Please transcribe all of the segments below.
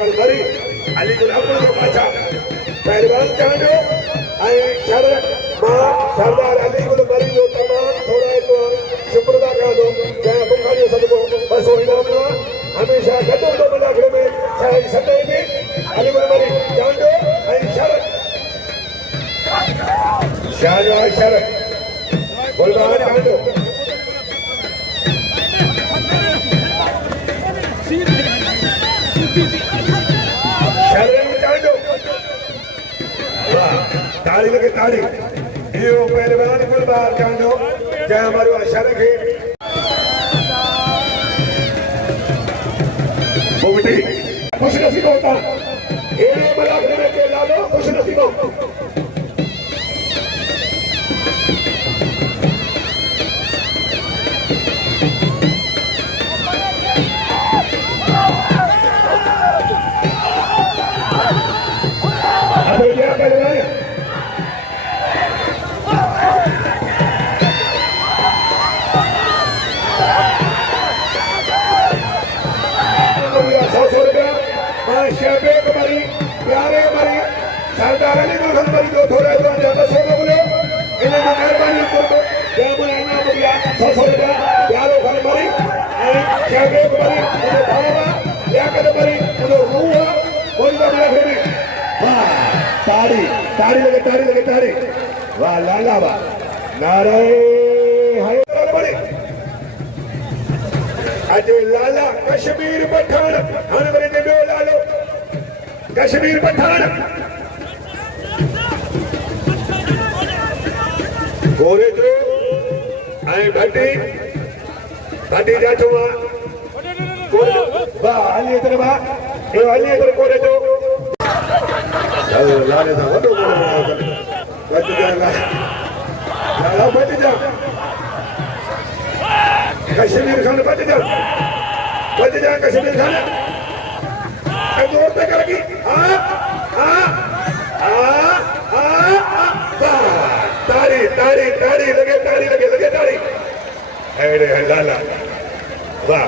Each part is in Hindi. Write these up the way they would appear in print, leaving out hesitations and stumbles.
मरी अलीगढ़ अब्दुल बाचा पहलवान चांडो आई शरद मां सरदार अलीगढ़ मरी जो तमाम थोड़ा तो शुक्रदा का दो जय बुखारी सबको बस वही नाम हमेशा गदो दो बलागड़े में चाहे सदै में अलीगढ़ मरी चांडो आई शरद शानो आई शरद बोलबान चांडो ताड़ी लगे ताड़ी यो पहलवान गुलबार कांडो जय हमारो अशरक है बुगटी खुश नसीब होता ये मलाखने में के लालो खुश नसीब अब क्या पहलवान शहबेग मरी प्यारे मरी सरदार अलीगढ़ मरी जो थोड़े तो ज्यादा सो बोलो इन्हें मेहरबानी करके जय मुलाना मुगिया 100 रुपया प्यारो घर मरी शहबेग मरी उन्हें भावा या कर मरी उन्हें रूह कोई तो मिला फिर वाह ताड़ी ताड़ी लगे ताड़ी वाह लाला वाह नारे हाय बड़ी अजय लाला कश्मीर पठान हन बरे ने लालो कश्मीर पठान गोरे जो आई भट्टी जा चुमा बा अली इधर बा ए अली इधर गोरे जो लाले दा वडो बच जा लाला बच जा कश्मीर खान बच जा कश्मीर खान जोर पे करेगी ताड़ी लगे ताड़ी अरे लाला वाह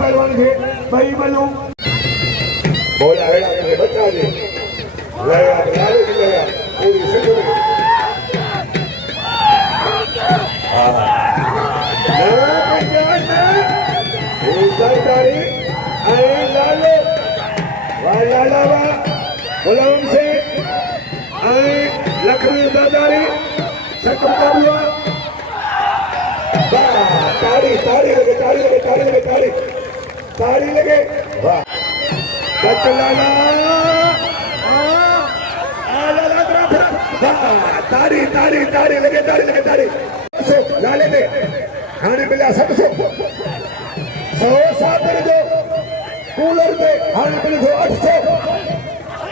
पहलवान थे भाई बनू बोला है बच्चा जी लगा पूरी सरकारी लालो गुलाम से लखनऊ दादारी सकमका ताड़ी लगे वाह लाला ताड़ी लगे लाले ने खाने मिला 700 जो कूलर पे खाने मिले 800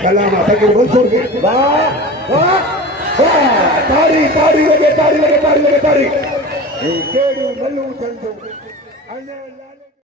कलामा फकीर मंसूर की वाह ताड़ी लगे केड़ी मल्लू चंदू